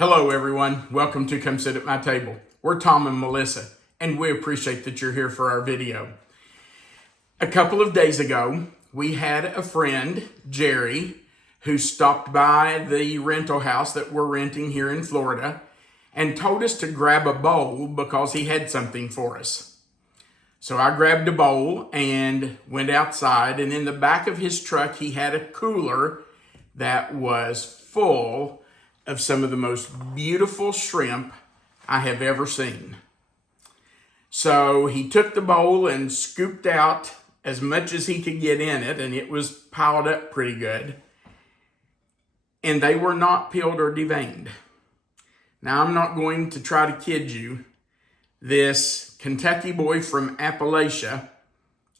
Hello everyone, welcome to Come Sit at My Table. We're Tom and Melissa, and we appreciate that you're here for our video. A couple of days ago, we had a friend, Jerry, who stopped by the rental house that we're renting here in Florida and told us to grab a bowl because he had something for us. So I grabbed a bowl and went outside, and in the back of his truck, he had a cooler that was full of some of the most beautiful shrimp I have ever seen. So he took the bowl and scooped out as much as he could get in it, and it was piled up pretty good. And they were not peeled or deveined. Now, I'm not going to try to kid you. This Kentucky boy from Appalachia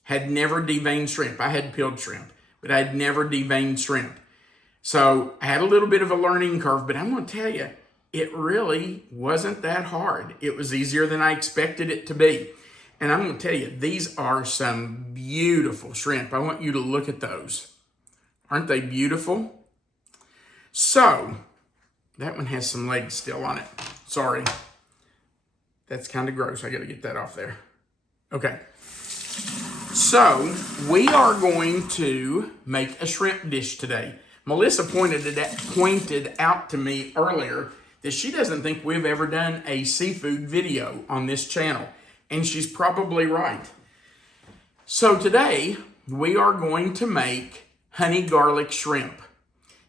had never deveined shrimp. I had peeled shrimp, but I had never deveined shrimp. So I had a little bit of a learning curve, but I'm going to tell you, it really wasn't that hard. It was easier than I expected it to be. And I'm going to tell you, these are some beautiful shrimp. I want you to look at those. Aren't they beautiful? So, that one has some legs still on it. Sorry. That's kind of gross. I got to get that off there. Okay. So, we are going to make a shrimp dish today. Melissa pointed out to me earlier that she doesn't think we've ever done a seafood video on this channel. And she's probably right. So today, we are going to make honey garlic shrimp.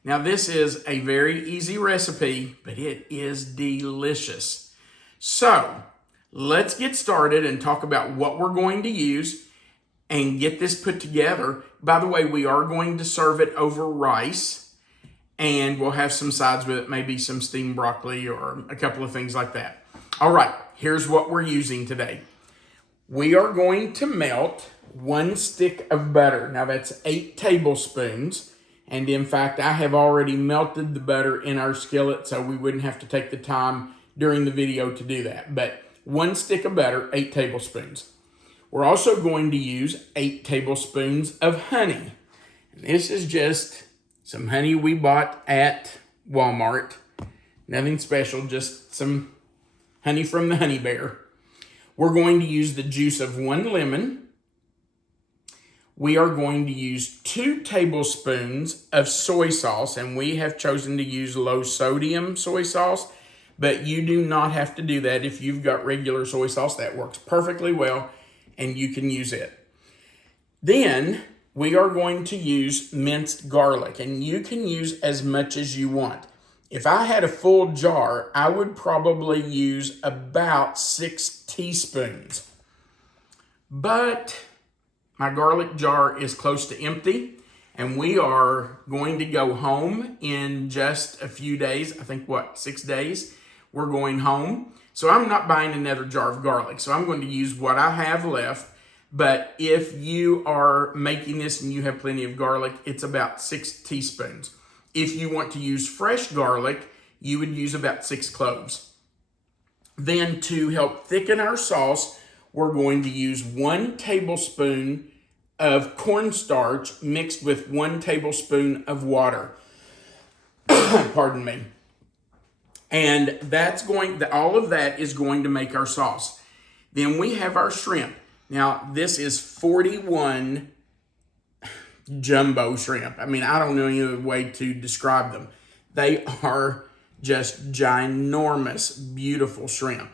Now this is a very easy recipe, but it is delicious. So, let's get started and talk about what we're going to use and get this put together. By the way, we are going to serve it over rice, and we'll have some sides with it, maybe some steamed broccoli or a couple of things like that. All right, here's what we're using today. We are going to melt 1 stick of butter. Now that's 8 tablespoons. And in fact, I have already melted the butter in our skillet, so we wouldn't have to take the time during the video to do that. But 1 stick of butter, 8 tablespoons. We're also going to use 8 tablespoons of honey. And this is just some honey we bought at Walmart. Nothing special, just some honey from the honey bear. We're going to use the juice of 1 lemon. We are going to use 2 tablespoons of soy sauce, and we have chosen to use low sodium soy sauce, but you do not have to do that. If you've got regular soy sauce, that works perfectly well, and you can use it. Then we are going to use minced garlic, and you can use as much as you want. If I had a full jar, I would probably use about 6 teaspoons. But my garlic jar is close to empty, and we are going to go home in just a few days. I think, 6 days? We're going home. So I'm not buying another jar of garlic. So I'm going to use what I have left. But if you are making this and you have plenty of garlic, it's about 6 teaspoons. If you want to use fresh garlic, you would use about 6 cloves. Then to help thicken our sauce, we're going to use 1 tablespoon of cornstarch mixed with 1 tablespoon of water. Pardon me. And all of that is going to make our sauce. Then we have our shrimp. Now, this is 41 jumbo shrimp. I mean, I don't know any other way to describe them. They are just ginormous, beautiful shrimp.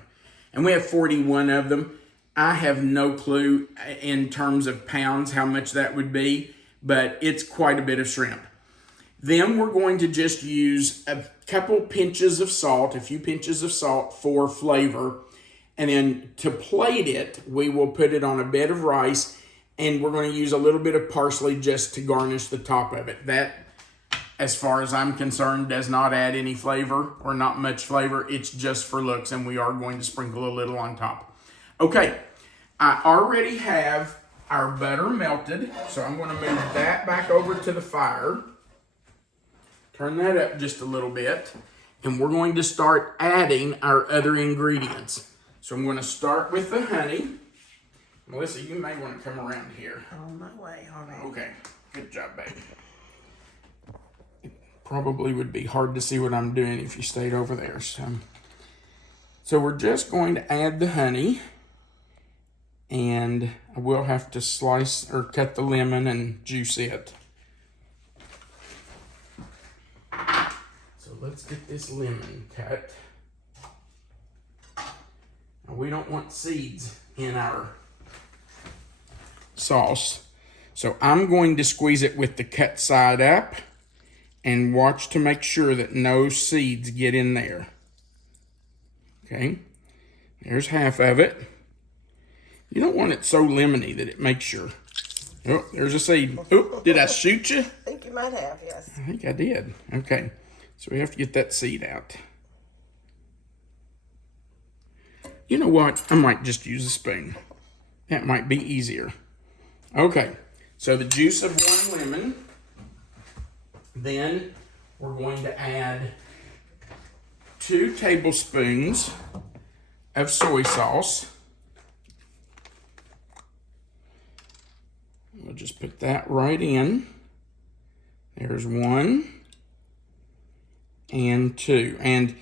And we have 41 of them. I have no clue in terms of pounds how much that would be, but it's quite a bit of shrimp. Then we're going to just use a couple pinches of salt, a few pinches of salt for flavor. And then to plate it, we will put it on a bed of rice, and we're going to use a little bit of parsley just to garnish the top of it. That, as far as I'm concerned, does not add any flavor or not much flavor. It's just for looks, and we are going to sprinkle a little on top. Okay, I already have our butter melted, so I'm going to move that back over to the fire. Turn that up just a little bit, and we're going to start adding our other ingredients. So I'm going to start with the honey. Melissa, you may want to come around here. On my way, all right. Okay, good job, baby. probably would be hard to see what I'm doing if you stayed over there. So we're just going to add the honey, and I will have to slice or cut the lemon and juice it. So let's get this lemon cut. Now, we don't want seeds in our sauce, so I'm going to squeeze it with the cut side up and watch to make sure that no seeds get in there. Okay, there's half of it. You don't want it so lemony that it makes your... Oh, there's a seed. Oh, did I shoot you? I think you might have, yes. I think I did. Okay, so we have to get that seed out. You know what? I might just use a spoon. That might be easier. Okay, so the juice of 1 lemon. Then we're going to add 2 tablespoons of soy sauce. We'll just put that right in. There's 1 and 2. And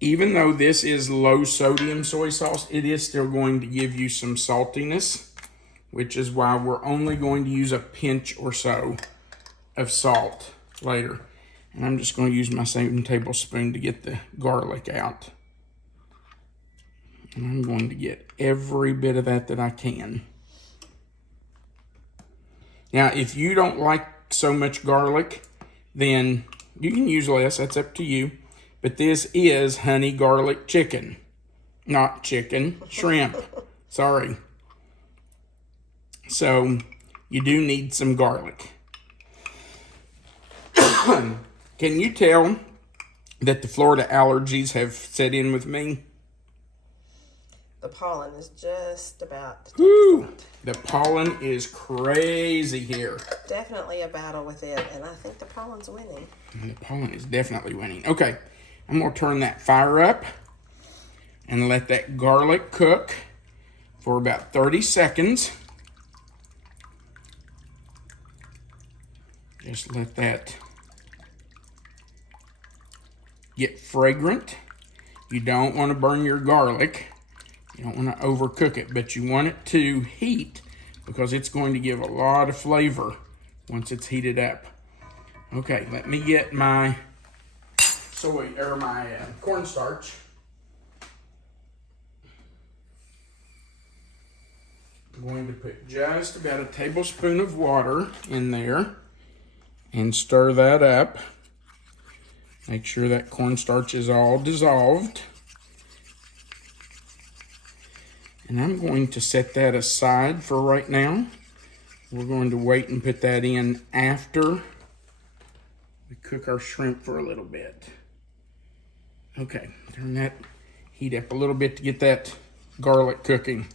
even though this is low sodium soy sauce, it is still going to give you some saltiness, which is why we're only going to use a pinch or so of salt later. And I'm just going to use my same tablespoon to get the garlic out. And I'm going to get every bit of that I can. Now, if you don't like so much garlic, then you can use less. That's up to you. But this is honey garlic chicken. Not chicken, shrimp. Sorry. So, you do need some garlic. Can you tell that the Florida allergies have set in with me? The pollen is just about to take Woo! effect. The pollen is crazy here. Definitely a battle with it, and I think the pollen's winning. The pollen is definitely winning. Okay, I'm going to turn that fire up and let that garlic cook for about 30 seconds. Just let that get fragrant. You don't want to burn your garlic. You don't want to overcook it, but you want it to heat because it's going to give a lot of flavor once it's heated up. Okay, let me get my cornstarch. I'm going to put just about a tablespoon of water in there and stir that up. Make sure that cornstarch is all dissolved. And I'm going to set that aside for right now. We're going to wait and put that in after we cook our shrimp for a little bit. Okay, turn that heat up a little bit to get that garlic cooking.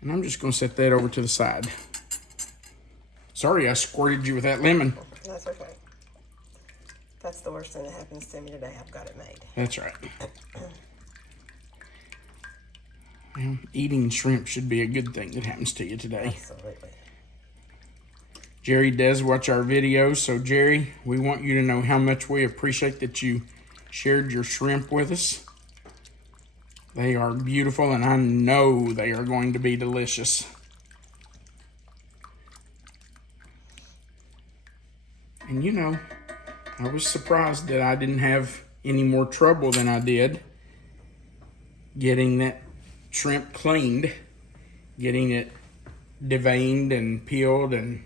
And I'm just going to set that over to the side. Sorry, I squirted you with that lemon. That's okay. That's the worst thing that happens to me today. I've got it made. That's right. Well, eating shrimp should be a good thing that happens to you today. Absolutely. Jerry does watch our videos, so Jerry, we want you to know how much we appreciate that you shared your shrimp with us. They are beautiful, and I know they are going to be delicious. And you know, I was surprised that I didn't have any more trouble than I did getting that shrimp cleaned, getting it deveined and peeled, and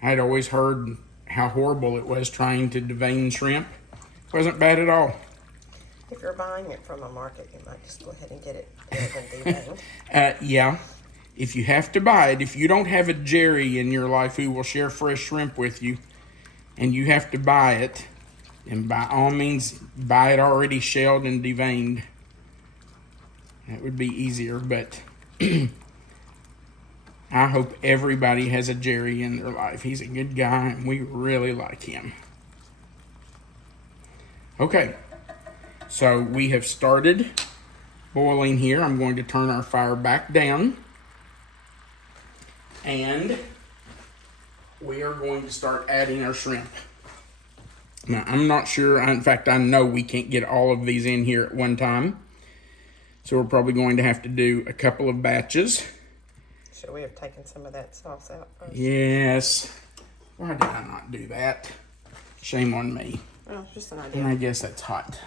I'd always heard how horrible it was trying to devein shrimp. It wasn't bad at all. If you're buying it from a market, you might just go ahead and get it deveined. Yeah, if you have to buy it, if you don't have a Jerry in your life who will share fresh shrimp with you, and you have to buy it, then by all means, buy it already shelled and deveined. That would be easier, but I hope everybody has a Jerry in their life. He's a good guy, and we really like him. Okay, so we have started boiling here. I'm going to turn our fire back down, and we are going to start adding our shrimp. Now, I'm not sure. In fact, I know we can't get all of these in here at one time. So we're probably going to have to do a couple of batches. Should we have taken some of that sauce out first? Yes. Why did I not do that? Shame on me. Oh, it's just an idea. And I guess that's hot.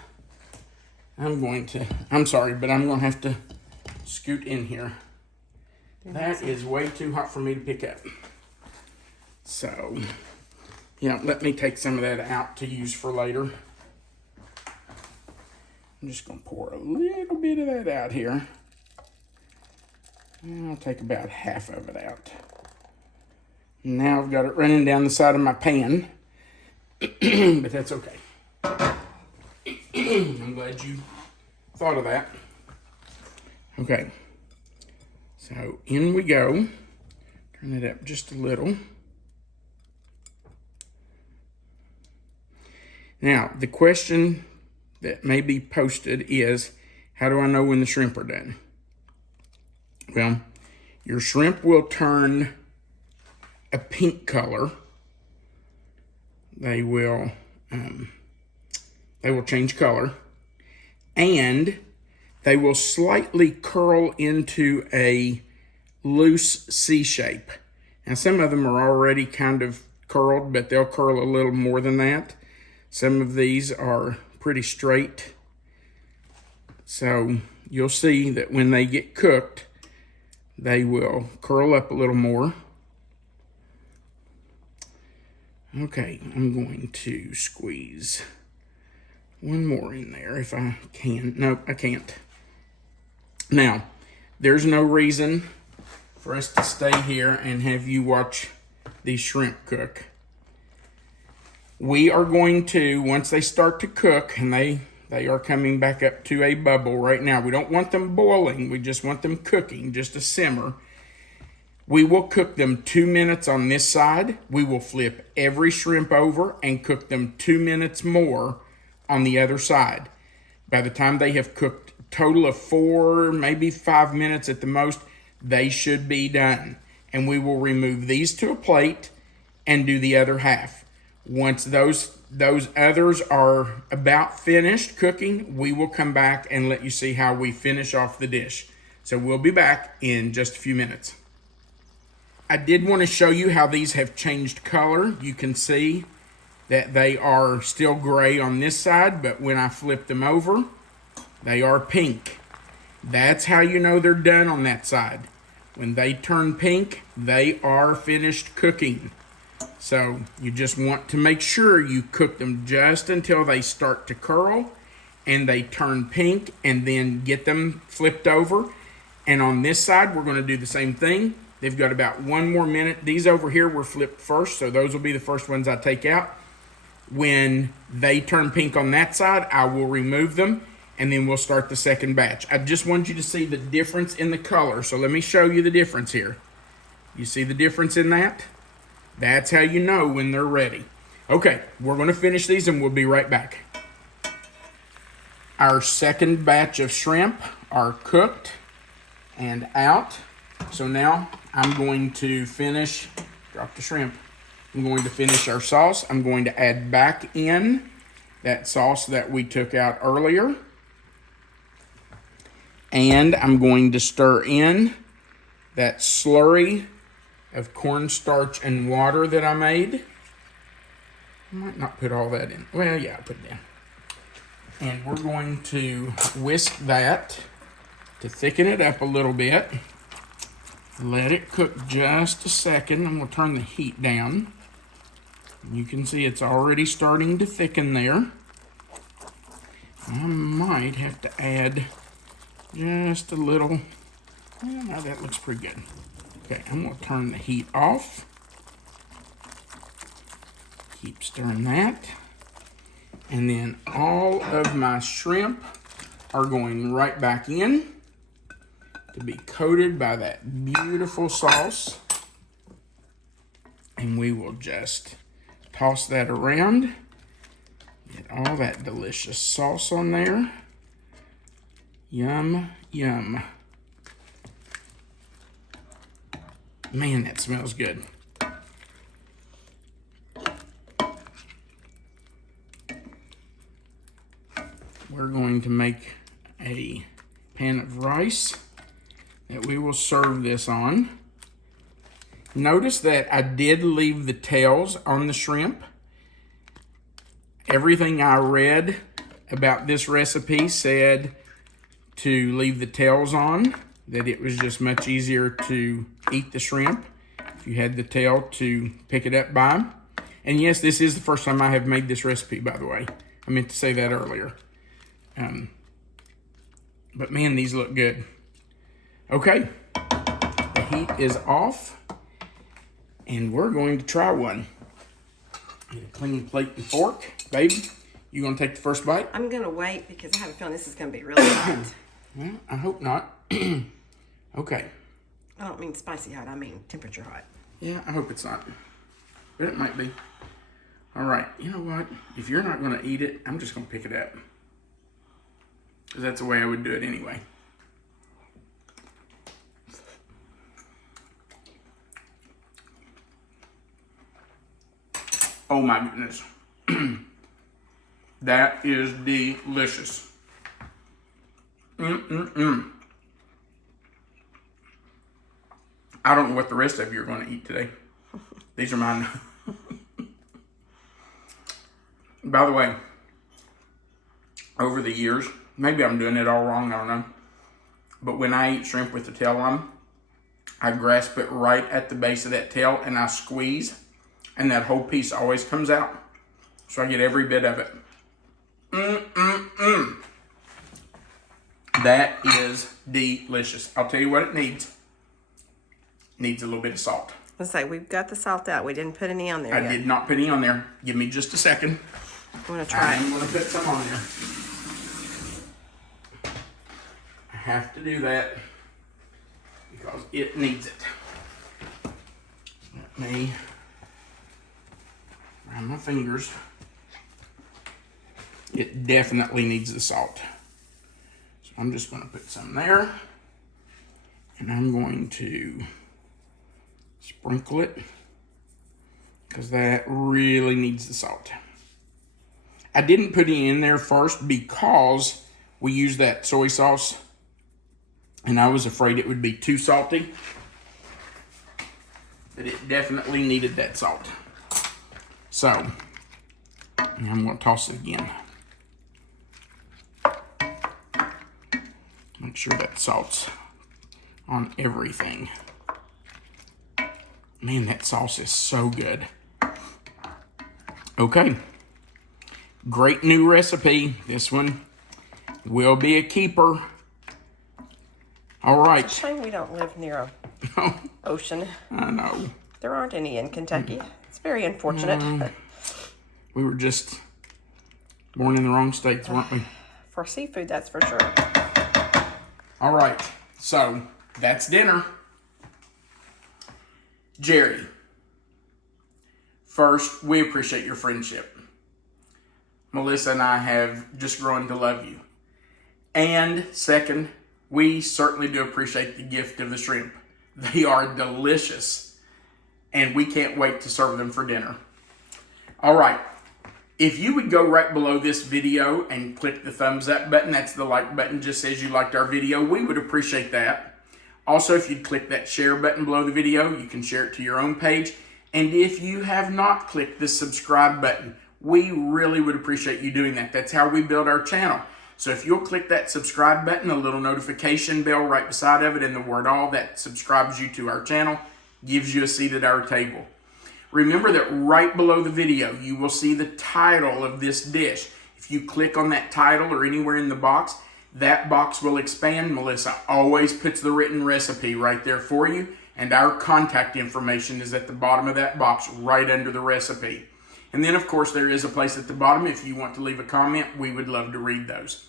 I'm sorry, but I'm going to have to scoot in here. That is way too hot for me to pick up. So, yeah, let me take some of that out to use for later. I'm just going to pour a little bit of that out here. And I'll take about half of it out. Now I've got it running down the side of my pan. But that's okay. I'm glad you thought of that. Okay. So in we go. Turn it up just a little. Now, the question that may be posted is, how do I know when the shrimp are done? Well, your shrimp will turn a pink color. They will change color, and they will slightly curl into a loose C shape. Now, some of them are already kind of curled, but they'll curl a little more than that. Some of these are pretty straight. So you'll see that when they get cooked, they will curl up a little more. Okay, I'm going to squeeze one more in there if I can. Nope, I can't. Now, there's no reason for us to stay here and have you watch these shrimp cook. We are going to, once they start to cook, and they are coming back up to a bubble right now. We don't want them boiling. We just want them cooking, just a simmer. We will cook them 2 minutes on this side. We will flip every shrimp over and cook them 2 minutes more on the other side. By the time they have cooked a total of 4, maybe 5 minutes at the most, they should be done. And we will remove these to a plate and do the other half. Once those others are about finished cooking, we will come back and let you see how we finish off the dish. So we'll be back in just a few minutes. I did want to show you how these have changed color. You can see that they are still gray on this side, but when I flip them over, they are pink. That's how you know they're done on that side. When they turn pink, they are finished cooking. So you just want to make sure you cook them just until they start to curl and they turn pink, and then get them flipped over. And on this side, we're going to do the same thing. They've got about 1 more minute. These over here were flipped first, so those will be the first ones I take out. When they turn pink on that side, I will remove them, and then we'll start the second batch. I just want you to see the difference in the color, so let me show you the difference here. You see the difference in that? That's how you know when they're ready. Okay, we're going to finish these, and we'll be right back. Our second batch of shrimp are cooked and out. So now I'm going to finish, drop the shrimp. I'm going to finish our sauce. I'm going to add back in that sauce that we took out earlier. And I'm going to stir in that slurry of cornstarch and water that I made. I might not put all that in. Well, yeah, I'll put it in. And we're going to whisk that to thicken it up a little bit. Let it cook just a second. I'm going to turn the heat down. You can see it's already starting to thicken there. I might have to add just a little. Well, now that looks pretty good. Okay, I'm going to turn the heat off. Keep stirring that. And then all of my shrimp are going right back in to be coated by that beautiful sauce. And we will just toss that around. Get all that delicious sauce on there. Yum, yum. Man, that smells good. we're going to make a pan of rice that we will serve this on. Notice that I did leave the tails on the shrimp. Everything I read about this recipe said to leave the tails on, that it was just much easier to eat the shrimp if you had the tail to pick it up by. And yes, this is the first time I have made this recipe, by the way. I meant to say that earlier. But man, these look good. Okay, the heat is off. And we're going to try one. Get a clean plate and fork. Baby, you gonna take the first bite? I'm gonna wait because I have a feeling this is gonna be really hot. Well, I hope not. Okay. I don't mean spicy hot, I mean temperature hot. Yeah, I hope it's not. But it might be. All right, you know what? If you're not gonna eat it, I'm just gonna pick it up. Because that's the way I would do it anyway. Oh my goodness. That is delicious. I don't know what the rest of you are going to eat today. These are mine. By the way, over the years, maybe I'm doing it all wrong, I don't know. But when I eat shrimp with the tail on, I grasp it right at the base of that tail and I squeeze. And that whole piece always comes out. So I get every bit of it. That is delicious. I'll tell you what it needs. It needs a little bit of salt. Let's say we've got the salt out. We didn't put any on there I yet. did not put any on there. Give me just a second. I'm going to try I'm going to put some on there. I have to do that because it needs it. Let me around my fingers. It definitely needs the salt. So I'm just going to put some there. And I'm going to sprinkle it because that really needs the salt. I didn't put it in there first because we used that soy sauce and I was afraid it would be too salty. But it definitely needed that salt. So, I'm going to toss it again. Make sure that salt's on everything. Man, that sauce is so good. Okay. Great new recipe. This one will be a keeper. All right. It's a shame we don't live near an ocean. I know. There aren't any in Kentucky. It's very unfortunate. We were just born in the wrong states, weren't we? For seafood, that's for sure. All right, so that's dinner. Jerry, first, we appreciate your friendship. Melissa and I have just grown to love you. And second, we certainly do appreciate the gift of the shrimp. They are delicious, and we can't wait to serve them for dinner. All right. If you would go right below this video and click the thumbs up button, that's the like button, just says you liked our video, we would appreciate that. Also, if you'd click that share button below the video, you can share it to your own page. And if you have not clicked the subscribe button, we really would appreciate you doing that. That's how we build our channel. So if you'll click that subscribe button, a little notification bell right beside of it, and the word all, that subscribes you to our channel, gives you a seat at our table. Remember that right below the video, you will see the title of this dish. If you click on that title or anywhere in the box, that box will expand. Melissa always puts the written recipe right there for you, and our contact information is at the bottom of that box right under the recipe. And then, of course, there is a place at the bottom if you want to leave a comment. We would love to read those.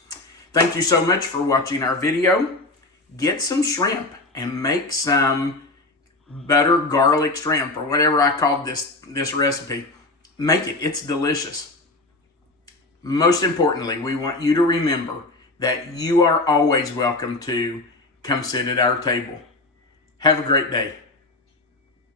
Thank you so much for watching our video. Get some shrimp and make some butter garlic shrimp, or whatever I called this recipe. Make it. It's delicious. Most importantly, we want you to remember that you are always welcome to come sit at our table. Have a great day.